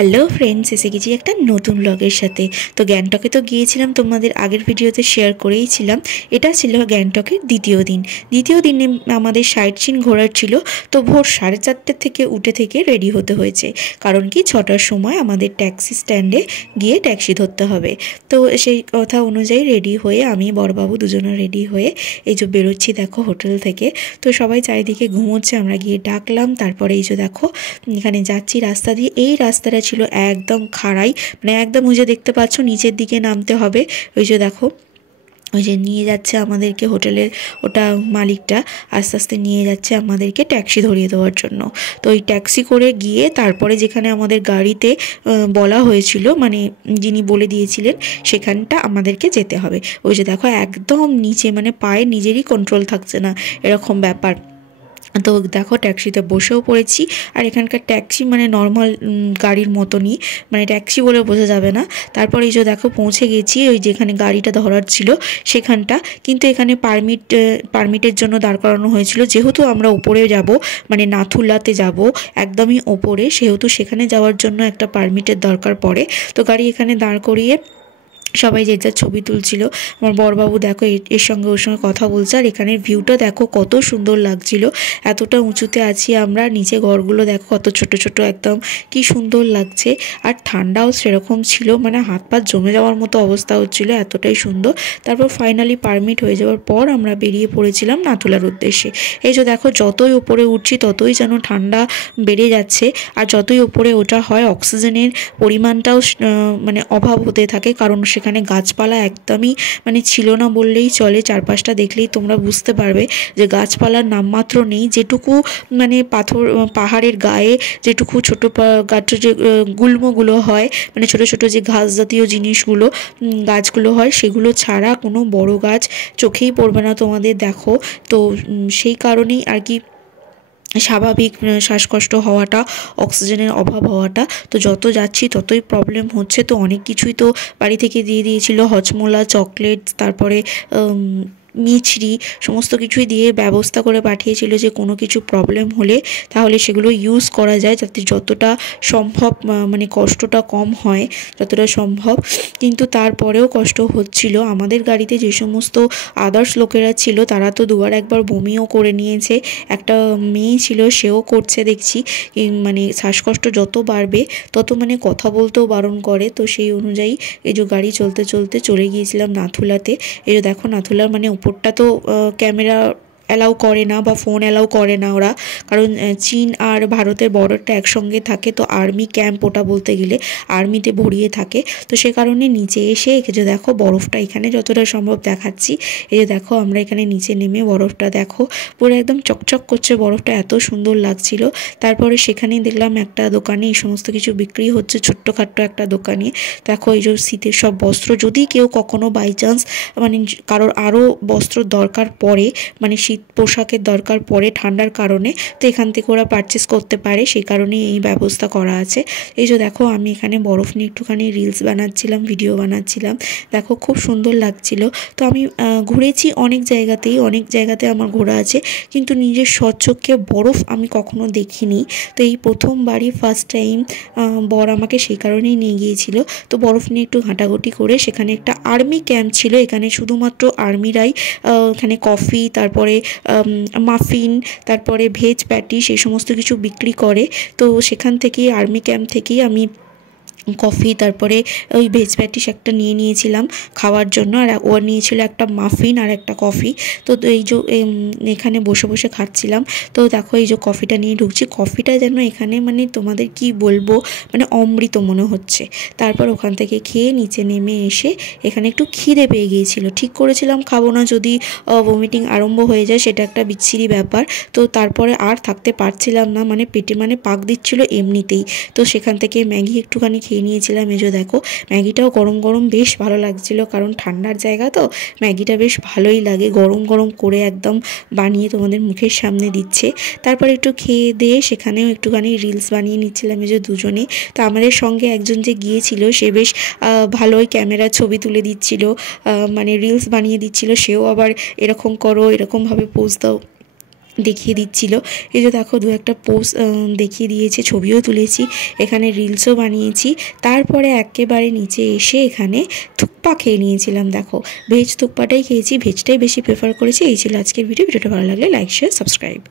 Hello friends, এসে গেছি একটা নতুন ব্লগের সাথে। তো গ্যাংটকে তো গিয়েছিলাম, তোমাদের আগের ভিডিওতে শেয়ার করেইছিলাম। এটা ছিল গ্যাংটকের দ্বিতীয় দিনে আমাদের সাইট সিন ঘোরার ছিল। তো ভোর 4:30 থেকে উঠে থেকে রেডি হতে হয়েছে, কারণ কি 6টার সময় আমাদের ট্যাক্সি স্ট্যান্ডে গিয়ে ট্যাক্সি ধরতে হবে। তো সেই কথা অনুযায়ী রেডি হয়ে আমি বড়বাবু দুজনে রেডি হয়ে এই যে বেরোচ্ছি দেখো হোটেল থেকে। তো সবাই চারিদিকে ঘুমোচ্ছে, আমরা গিয়ে ডাকলাম। তারপরে এই যে দেখো এখানে যাচ্ছি রাস্তা দিয়ে। এই রাস্তাটা ছিল একদম খাড়াই, মানে একদম ওই যে দেখতে পাচ্ছ নিচের দিকে নামতে হবে। ওই যে দেখো ওই যে নিয়ে যাচ্ছে আমাদেরকে হোটেলের ওটা মালিকটা আস্তে আস্তে নিয়ে যাচ্ছে আমাদেরকে ট্যাক্সি ধরিয়ে দেওয়ার জন্য। তো ওই ট্যাক্সি করে গিয়ে তারপরে যেখানে আমাদের গাড়িতে বলা হয়েছিল, মানে যিনি বলে দিয়েছিলেন সেখানটা আমাদেরকে যেতে হবে। ওই যে দেখো একদম নিচে, মানে পায়ে নিজেরই কন্ট্রোল থাকছে না, এরকম ব্যাপার। তো দেখো ট্যাক্সিতে বসেও পড়েছি। আর এখানকার ট্যাক্সি মানে নর্মাল গাড়ির মতনই, মানে ট্যাক্সি বলে বোঝা যাবে না। তারপর এই যে দেখো পৌঁছে গেছি ওই যেখানে গাড়িটা ধরার ছিল সেখানটা। কিন্তু এখানে পারমিটের জন্য দাঁড় করানো হয়েছিল, যেহেতু আমরা উপরে যাব, মানে নাথুলাতে যাব একদমই ওপরে, সেহেতু সেখানে যাওয়ার জন্য একটা পারমিটের দরকার পড়ে। তো গাড়ি এখানে দাঁড় করিয়ে সবাই যে যার ছবি তুলছিল। আমার বড়বাবু দেখো এর সঙ্গে ওর সঙ্গে কথা বলছে। আর এখানের ভিউটা দেখো কত সুন্দর লাগছিল, এতটা উঁচুতে আছি আমরা, নিচে ঘরগুলো দেখো কত ছোট ছোট, একদম কি সুন্দর লাগছে। আর ঠান্ডাও সেরকম ছিল, মানে হাত পা জমে যাওয়ার মতো অবস্থা হচ্ছিল, এতটাই সুন্দর। তারপর ফাইনালি পারমিট হয়ে যাওয়ার পর আমরা বেরিয়ে পড়েছিলাম নাথুলার উদ্দেশ্যে। এই যে দেখো যতই উপরে উঠছি ততই যেন ঠান্ডা বেড়ে যাচ্ছে। আর যতই উপরে ওঠা হয় অক্সিজেনের পরিমাণটাও মানে অভাব হতে থাকে, কারণ সেখানে গাছপালা একদমই মানে ছিল না বললেই চলে। চারপাশটা দেখলেই তোমরা বুঝতে পারবে যে গাছপালার নামমাত্র নেই। যেটুকু মানে পাহাড়ের গায়ে যেটুকু ছোটো গাছ যে গুল্মগুলো হয়, মানে ছোট ছোট যে ঘাস জাতীয় জিনিসগুলো গাছগুলো হয়, সেগুলো ছাড়া কোনো বড় গাছ চোখেই পড়বে না তোমাদের দেখো। তো সেই কারণেই আর কি স্বাভাবিক শ্বাসকষ্ট হওয়াটা, অক্সিজেনের অভাব হওয়াটা। তো যত যাচ্ছি ততই প্রবলেম হচ্ছে। তো অনেক কিছুই তো বাড়ি থেকে দিয়ে দিয়েছিল, হজমোলা, চকলেট, তারপরে মিছরি, সমস্ত কিছুই দিয়ে ব্যবস্থা করে পাঠিয়েছিল যে কোনো কিছু প্রবলেম হলে তাহলে সেগুলো ইউজ করা যায়, যাতে যতটা সম্ভব মানে কষ্টটা কম হয় যতটা সম্ভব। কিন্তু তারপরেও কষ্ট হচ্ছিল। আমাদের গাড়িতে যে সমস্ত আদার্স লোকেরা ছিল তারা তো দুবার একবার বমিও করে নিয়েছে। একটা মেয়ে ছিল, সেও করছে দেখছি। মানে শ্বাসকষ্ট যত বাড়বে তত মানে কথা বলতেও বারণ করে। তো সেই অনুযায়ী এই যে গাড়ি চলতে চলতে চলে গিয়েছিলাম নাথুলাতে। এই যে দেখো নাথুলার মানে উপরটা তো ক্যামেরা অ্যালাউ করে না বা ফোন অ্যালাউ করে না ওরা, কারণ চীন আর ভারতের বর্ডারটা একসঙ্গে থাকে। তো আর্মি ক্যাম্প ওটা বলতে গেলে, আর্মিতে ভরিয়ে থাকে। তো সে কারণে নিচে এসে যে দেখো বরফটা এখানে যতটা সম্ভব দেখাচ্ছি। এই যে দেখো আমরা এখানে নিচে নেমে বরফটা দেখো পুরো একদম চকচক করছে, বরফটা এত সুন্দর লাগছিল। তারপরে সেখানেই দেখলাম একটা দোকানে এই সমস্ত কিছু বিক্রি হচ্ছে, ছোট্টখাট্ট একটা দোকানে। দেখো এই যে শীতের সব বস্ত্র, যদি কেউ কখনো বাই চান্স মানে কারোর আরও বস্ত্র দরকার পড়ে, মানে শীত পোশাকের দরকার পড়ে ঠান্ডার কারণে, তো এখান থেকে ওরা পারচেস করতে পারে, সেই কারণেই এই ব্যবস্থা করা আছে। এই যে দেখো আমি এখানে বরফ নিয়ে একটুখানি রিলস বানাচ্ছিলাম, ভিডিও বানাচ্ছিলাম। দেখো খুব সুন্দর লাগছিল। তো আমি ঘুরেছি অনেক জায়গাতে আমার ঘোরা আছে, কিন্তু নিজের স্বচক্ষে বরফ আমি কখনো দেখিনি। তো এই প্রথমবারই ফার্স্ট টাইম বর আমাকে সেই কারণেই নিয়ে গিয়েছিল। তো বরফ নিয়ে একটু ঘাঁটাঘুঁটি করে সেখানে একটা আর্মি ক্যাম্প ছিল, এখানে শুধুমাত্র আর্মিরাই এখানে কফি, তারপরে মাফিন, তারপরে ভেজ প্যাটিস এই সমস্ত কিছু বিক্রি করে। তো সেখান থেকেই আর্মি ক্যাম্প থেকেই আমি কফি, তারপরে ওই ভেজ প্যাটিস একটা নিয়ে নিয়েছিলাম খাওয়ার জন্য, আর ও নিয়েছিল একটা মাফিন আর একটা কফি। তো এই যে এখানে বসে বসে খাচ্ছিলাম। তো দেখো এই যে কফিটা নিয়ে ঢুকছি, কফিটা যেন এখানে মানে তোমাদের কি বলবো, মানে অমৃত মনে হচ্ছে। তারপর ওখান থেকে খেয়ে নিচে নেমে এসে এখানে একটু খিদে পেয়ে গিয়েছিল। ঠিক করেছিলাম খাবো না, যদি ভমিটিং আরম্ভ হয়ে যায় সেটা একটা বিচ্ছিরি ব্যাপার। তো তারপরে আর থাকতে পারছিলাম না, মানে পেটে মানে পাক দিচ্ছিল এমনিতেই। তো সেখান থেকে ম্যাগি একটুখানি খেয়ে নিয়েছিলাম। এই যে দেখো ম্যাগিটাও গরম গরম বেশ ভালো লাগছিল, কারণ ঠান্ডার জায়গা তো ম্যাগিটা বেশ ভালোই লাগে, গরম গরম করে একদম বানিয়ে তোমাদের মুখের সামনে দিচ্ছে। তারপর একটু খেয়ে দিয়ে সেখানেও একটুখানি রিলস বানিয়ে নিচ্ছিলাম এই যে দুজনে। তো আমাদের সঙ্গে একজন যে গিয়েছিল সে বেশ ভালোই ক্যামেরা ছবি তুলে দিচ্ছিল, মানে রিলস বানিয়ে দিচ্ছিল। সেও আবার এরকম করো, এরকমভাবে পোজ দাও, দেখিয়ে দিচ্ছিল। এই যে দেখো দু একটা পোস্ট দেখিয়ে দিয়েছে, ছবিও তুলেছি, এখানে রিলসও বানিয়েছি। তারপরে একেবারে নিচে এসে এখানে থুকপা খেয়ে নিয়েছিলাম। দেখো ভেজ থুকপাটাই খেয়েছি, ভেজটাই বেশি প্রেফার করেছি। এই ছিল আজকের ভিডিওটা ভালো লাগলে লাইক শেয়ার সাবস্ক্রাইব।